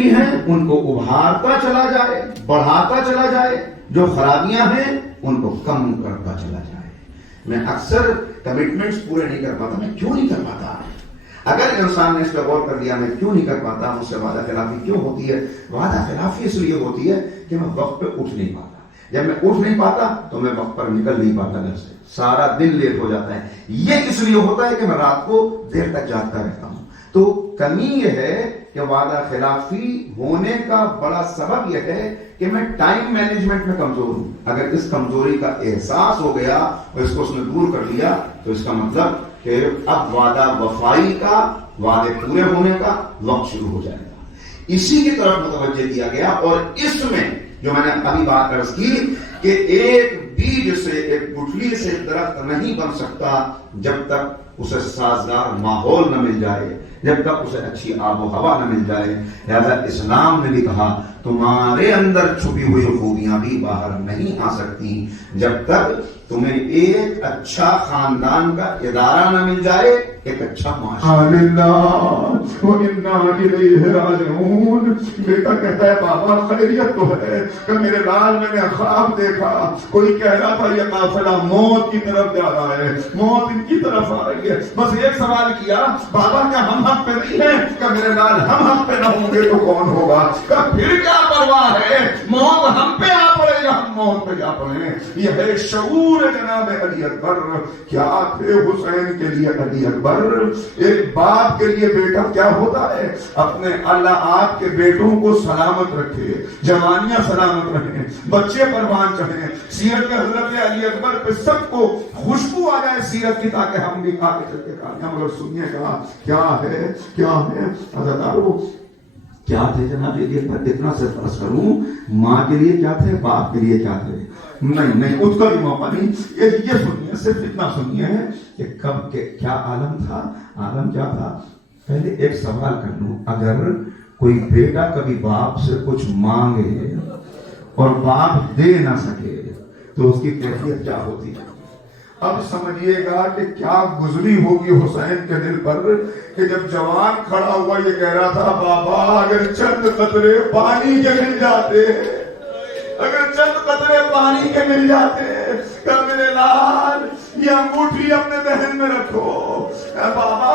ٹوٹی ہیں ان کو ابھارتا چلا جائے، بڑھاتا چلا جائے، جو خرابیاں ہیں ان کو کم کرتا چلا جائے۔ میں اکثر کمٹمنٹس پورے نہیں کر پاتا، میں کیوں نہیں کر پاتا؟ اگر انسان نے اس پہ غور کر لیا میں کیوں نہیں کر پاتا، مجھ سے وعدہ خلافی کیوں ہوتی ہے؟ وعدہ خلافی اس لیے ہوتی ہے کہ میں وقت پہ اٹھ نہیں پاتا۔ جب میں اٹھ نہیں پاتا تو میں وقت پر نکل نہیں پاتا گھر سے، سارا دن لیٹ ہو جاتا ہے۔ یہ اس لیے ہوتا ہے کہ میں رات کو دیر تک جاگتا رہتا ہوں۔ تو کمی یہ ہے کہ وعدہ خلافی ہونے کا بڑا سبب یہ ہے کہ میں ٹائم مینجمنٹ میں کمزور ہوں۔ اگر اس کمزوری کا احساس ہو گیا اور اس کو اس نے دور کر لیا تو اس کا مطلب کہ اب وعدہ وفائی کا، وعدے پورے ہونے کا وقت شروع ہو جائے گا۔ اسی کی طرف متوجہ کیا گیا، اور اس میں جو میں نے ابھی بات عرض کی کہ ایک بیج سے، ایک گٹھلی سے درخت نہیں بن سکتا جب تک اسے سازگار ماحول نہ مل جائے، جب تک اسے اچھی آب و ہوا نہ مل جائے۔ لہذا اسلام نے بھی کہا تمہارے اندر چھپی ہوئی خوبیاں بھی باہر نہیں آ سکتی جب تک تمہیں ایک اچھا خاندان کا ادارہ نہ مل جائے، ایک اچھا معاشرہ۔ بیٹا کہتا ہے بابا خیریت تو ہے کہ میرے لال میں نے خواب دیکھا، کوئی کہہ رہا تھا یہ قافلہ موت کی طرف جا رہا ہے، موت ان کی طرف آ رہی ہے۔ بس ایک سوال کیا بابا کیا ہم حق پہ نہیں ہیں؟ کہ میرے لال ہم حق پہ نہ ہوں گے تو کون ہوگا؟ کہ پھر کیا پرواہ ہے، موت ہم پہ آ پڑے گا، ہم موت پہ جا پڑے۔ یہ ہے شعور جناب علی اکبر۔ کیا تھے حسین کے لیے علی اکبر؟ ایک باپ کے لیے بیٹا کیا ہوتا ہے؟ اپنے اللہ آپ کے بیٹوں کو سلامت رکھے، جوانیاں سلامت رہیں، بچے پروان چڑھیں، سیرت کے حضرت علی اکبر پہ سب کو خوشبو آ جائے سیرت کی، تاکہ ہم بھی آگے چل کے کامیاب۔ مگر سنیے گا کیا ہے، کیا ہے عزیزانو، کیا تھے جناب علی اکبر؟ اتنا سے فرض کروں ماں کے لیے کیا تھے، باپ کے لیے کیا تھے؟ نہیں اس کا بھی موقع نہیں۔ یہ سنیے، صرف اتنا سنیے کہ کب کیا عالم تھا، عالم کیا تھا۔ پہلے ایک سوال کر لوں، اگر کوئی بیٹا کبھی باپ سے کچھ مانگے اور باپ دے نہ سکے تو اس کی کیفیت کیا ہوتی ہے؟ اب سمجھیے گا کہ کیا گزری ہوگی حسین کے دل پر کہ جب جوان کھڑا ہوا یہ کہہ رہا تھا بابا اگر چند قطرے پانی کے مل جاتے، اگر چند قطرے پانی کے مل جاتے، کہ میرے لال یہ انگوٹھی اپنے دہن میں رکھو۔ بابا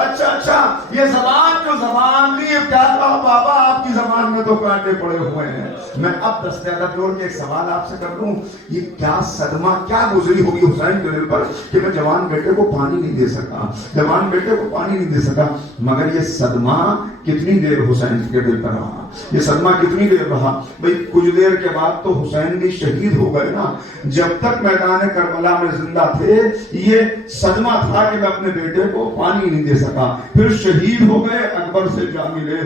اچھا یہ زبان جو زبان لی کیا کہا بابا آپ کی زبان میں تو کانٹے پڑے ہوئے ہیں۔ میں اب دستیاب جوڑ کے ایک سوال آپ سے کر دوں، یہ کیا صدمہ کیا گزری ہوگی حسین کے دل پر کہ میں جوان بیٹے کو پانی نہیں دے سکا، جوان بیٹے کو پانی نہیں دے سکا۔ مگر یہ صدمہ کتنی دیر حسین کے دل پر رہا، یہ صدمہ کتنی دیر رہا؟ بھئی کچھ دیر کے بعد تو حسین بھی شہید ہو گئے نا۔ جب تک میدان کربلا میں زندہ تھے یہ صدمہ تھا کہ میں اپنے بیٹے کو پانی نہیں دے سکا، پھر شہید ہو گئے، اکبر سے جا ملے،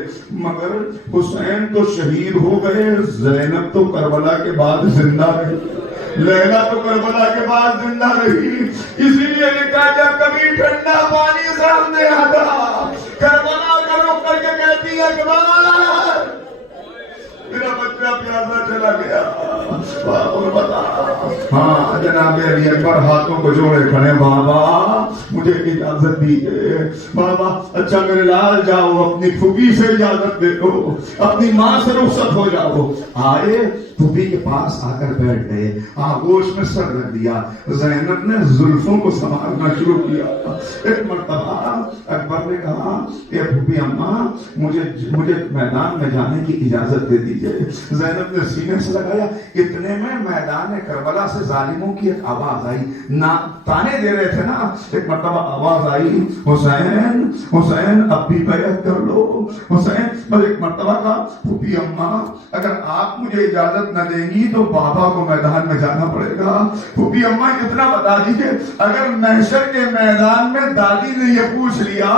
مگر حسین تو شہید ہو گئے، زینب تو کربلا کے بعد زندہ رہی، لیلا تو کربلا کے بعد زندہ رہی۔ اسی لیے لکھا جب کبھی ٹھنڈا پانی سامنے آتا کربلا کا رخ کر کے کہتی ہے کہ میرا بچہ پیاسا چلا گیا۔ بتا ہاں جناب علی اکبر ہاتھوں کو جوڑے کھڑے، بابا مجھے اجازت دیجیے، بابا اچھا میرے لال جاؤ اپنی پھوپھی سے اجازت دے دو، اپنی ماں سے رخصت ہو جاؤ۔ آئے پھوپھی کے پاس آ کر بیٹھ گئے، آغوش میں سر رکھ دیا، زینب نے زلفوں کو سنبھالنا شروع کیا۔ ایک مرتبہ اکبر نے کہا اے پھوپھی اماں مجھے میدان میں جانے کی اجازت دے دیجیے۔ زینب نے سینے سے لگایا، اتنے میں میدان کربلا سے ظالموں کی ایک آواز آئی، تانے دے رہے تھے نا، ایک مرتبہ آواز آئی حسین حسین اب بھی بیعت کر لو حسین۔ بس ایک مرتبہ کہا پھوپھی اماں اگر آپ مجھے اجازت نہ دیں گی تو بابا کو میدان میں جانا پڑے گا۔ پھوپھی اماں اتنا بتا دیجیے اگر محشر کے میدان میں دادی نے یہ پوچھ لیا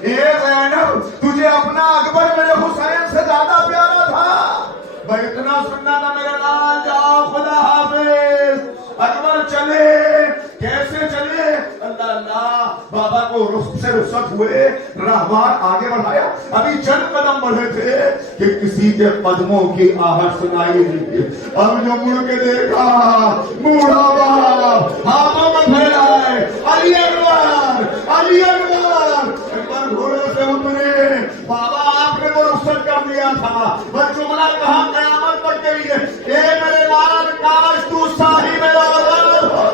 اے زینب تجھے اپنا اکبر میرے حسین سے زیادہ پیارا تھا، بھائی اتنا سننا تھا میرا لال جاؤ خدا حافظ، اکبر چلے کیسے چلے؟ اللہ اللہ بابا کو رخ سے رخصت ہوئے، راہوار آگے بڑھایا، ابھی چند قدم بڑھے تھے کہ کسی کے قدموں کی آہٹ سنائی دی۔ اب جو مڑ کے دیکھا بوڑھا باپ ہاتھوں میں پھیلائے علی اکبر علی اکبر۔ اکبر گھوڑے سے اترے، بابا آپ نے تو رخصت کر دیا تھا، وہ جملہ کہا قیامت تک کے لیے، اے میرے لال کاش تو صاحب اولاد ہو۔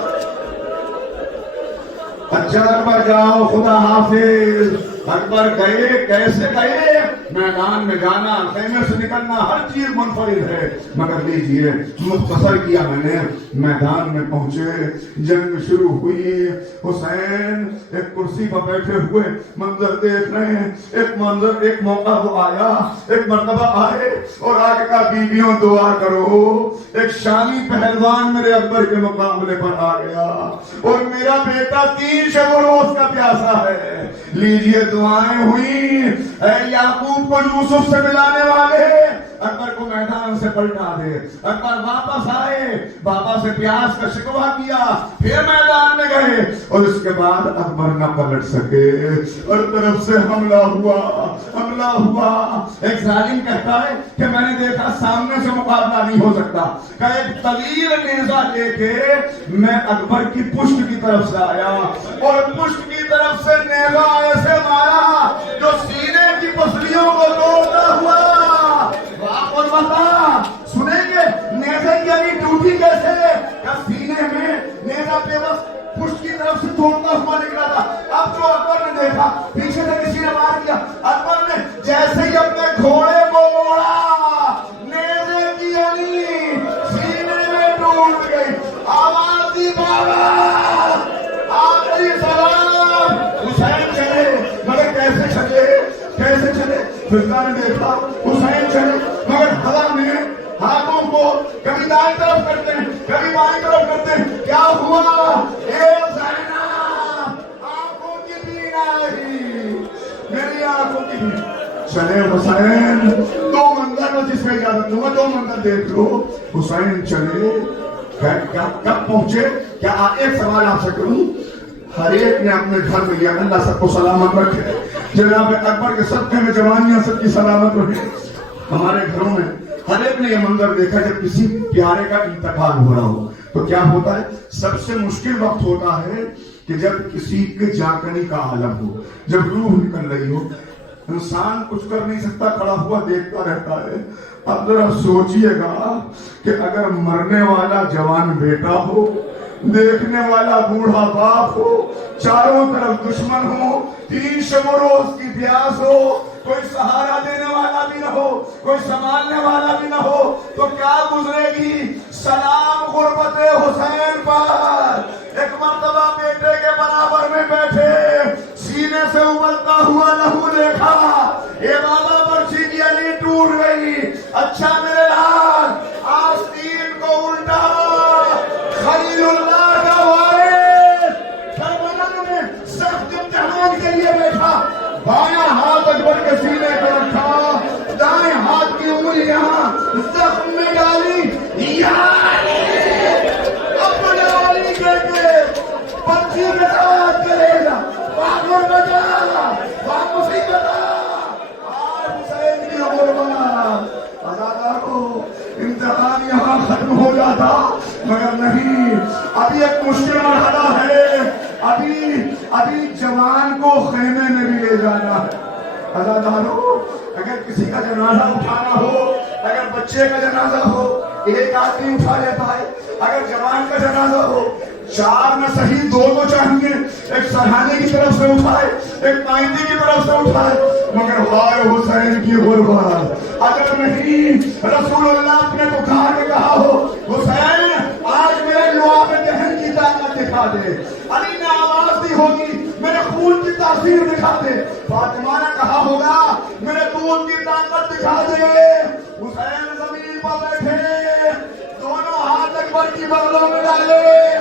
اچھا اکبر جاؤ، خدا حافظ۔ اکبر گئے، کیسے گئے؟ میدان میں جانا، خیمے سے نکلنا، ہر چیز منفرد ہے، مگر لیجئے مختصر کیا میں نے۔ میدان میں پہنچے، جنگ شروع ہوئی، حسین ایک کرسی پر بیٹھے ہوئے منظر دیکھ رہے ہیں۔ ایک موقع وہ آیا، ایک مرتبہ آئے اور آگے کا بیویوں دعا کرو، ایک شامی پہلوان میرے اکبر کے مقابلے پر آ گیا اور میرا بیٹا 3 شب و روز کا پیاسا ہے، لیجئے دعائیں ہوئی، اے یعقوب کو یوسف سے ملانے والے، اکبر کو میدان سے پلٹا دے۔ اکبر واپس آئے، بابا سے پیاس کا شکوہ کیا، پھر میدان میں گئے اور اس کے بعد اکبر نہ پلٹ سکے اور طرف سے حملہ ہوا۔ ایک ظالم کہتا ہے کہ میں نے دیکھا سامنے سے مقابلہ نہیں ہو سکتا، کہ ایک طویل نیزہ لے کے میں اکبر کی پشت کی طرف سے آیا اور پشت کی طرف سے نیزہ ایسے مارا جو سینے کی پسلیوں کو توڑتا ہوا۔ اور بتا سنیں گے نیزے کی علی ٹوٹی کیسے؟ کہ سینے میں نیزہ پہ بس پشت کی طرف سے توڑتا ہوا نکلا تھا۔ اب جو اکبر نے دیکھا پیچھے سے کسی نے وار کیا، اکبر نے جیسے ہی اپنے گھوڑے کو موڑا، نیزے کی علی سینے میں ٹوٹ گئی، آواز دی بابا آخری سلام۔ حسین چلے مگر کیسے چلے؟ فرقہ نے دیکھا حسین چلے مگر ہوا میں ہاتھوں کو کبھی دائیں طرف کرتے ہیں، کبھی بائیں طرف کرتے ہیں۔ کیا ہوا؟ اے زینب، آنکھوں کی بینائی، میری آنکھوں کی بینائی۔ چلے حسین، 2 منظر میں جس میں اجازت دوں گا، 2 منظر دیکھ لو۔ حسین چلے، کب پہنچے؟ کیا ایک سوال آپ سے کروں؟ ہر ایک نے اپنے گھر میں لیا، اللہ سب کو سلامت رکھے، جناب اکبر کے صدقے میں جوانیاں سب کی سلامت رکھے۔ ہمارے گھروں میں ہر ایک نے یہ منظر دیکھا، جب کسی پیارے کا انتقال ہو رہا ہو تو کیا ہوتا ہے؟ سب سے مشکل وقت ہوتا ہے کہ جب کسی کے جاگنے کا عالم ہو، جب روح نکل رہی ہو، انسان کچھ کر نہیں سکتا، کھڑا ہوا دیکھتا رہتا ہے۔ اب ذرا سوچئے گا کہ اگر مرنے والا جوان بیٹا ہو، دیکھنے والا بوڑھا باپ ہو، چاروں طرف دشمن ہو، 3 شب و روز کی پیاس ہو، کوئی سہارا دینے والا بھی نہ ہو، کوئی سنبھالنے والا بھی نہ ہو، تو کیا گزرے گی؟ سلام غربت حسین پر۔ ایک مرتبہ بیٹے کے برابر میں بیٹھے، سینے سے ابلتا ہوا لہو دیکھا، اے بابا برچی کی علی ٹوٹ گئی۔ اچھا میرے لال، آستین کو الٹا، خلیل اللہ کا وارث کربلا میں سخت امتحان کے لیے بیٹھا، بایاں ہاتھ اکبر کے سینے پہ رکھا، دائیں ہاتھ کی انگلیاں زخم میں ڈالی، یا اپنے والی کے پرچی کے ساتھ کرے گا، پاگل بجا واپسی بتا۔ آج حسین کی غربت ازادارو، امتحان یہاں ختم ہو جاتا مگر نہیں، ابھی ایک مشکل مرحلہ ہے، ابھی جوان کو خیمے میں بھی لے جانا ہے۔ ازادارو، اگر کسی کا جنازہ اٹھانا ہو، اگر بچے کا جنازہ ہو، ایک آدمی اٹھا لیتا ہے، اگر جوان کا جنازہ ہو 4 نہ صحیح 2 تو چاہیے، ایک سرحانے کی طرف سے اٹھائے، ایک مائندی کی طرف سے اٹھائے، مگر ہائے حسین کی غربت۔ اگر نہیں رسول اللہ اپنے کو کھا کے کہا ہو، حسین آج میرے لعاب دہن کی طاقت دکھا دے، علی نے آواز دی ہوگی میرے خون کی تاثیر دکھا دے، فاطمہ نے کہا ہوگا میرے دودھ کی طاقت دکھا دے۔ حسین زمین پر بیٹھے، دونوں ہاتھ اکبر کی بغلوں میں ڈالے،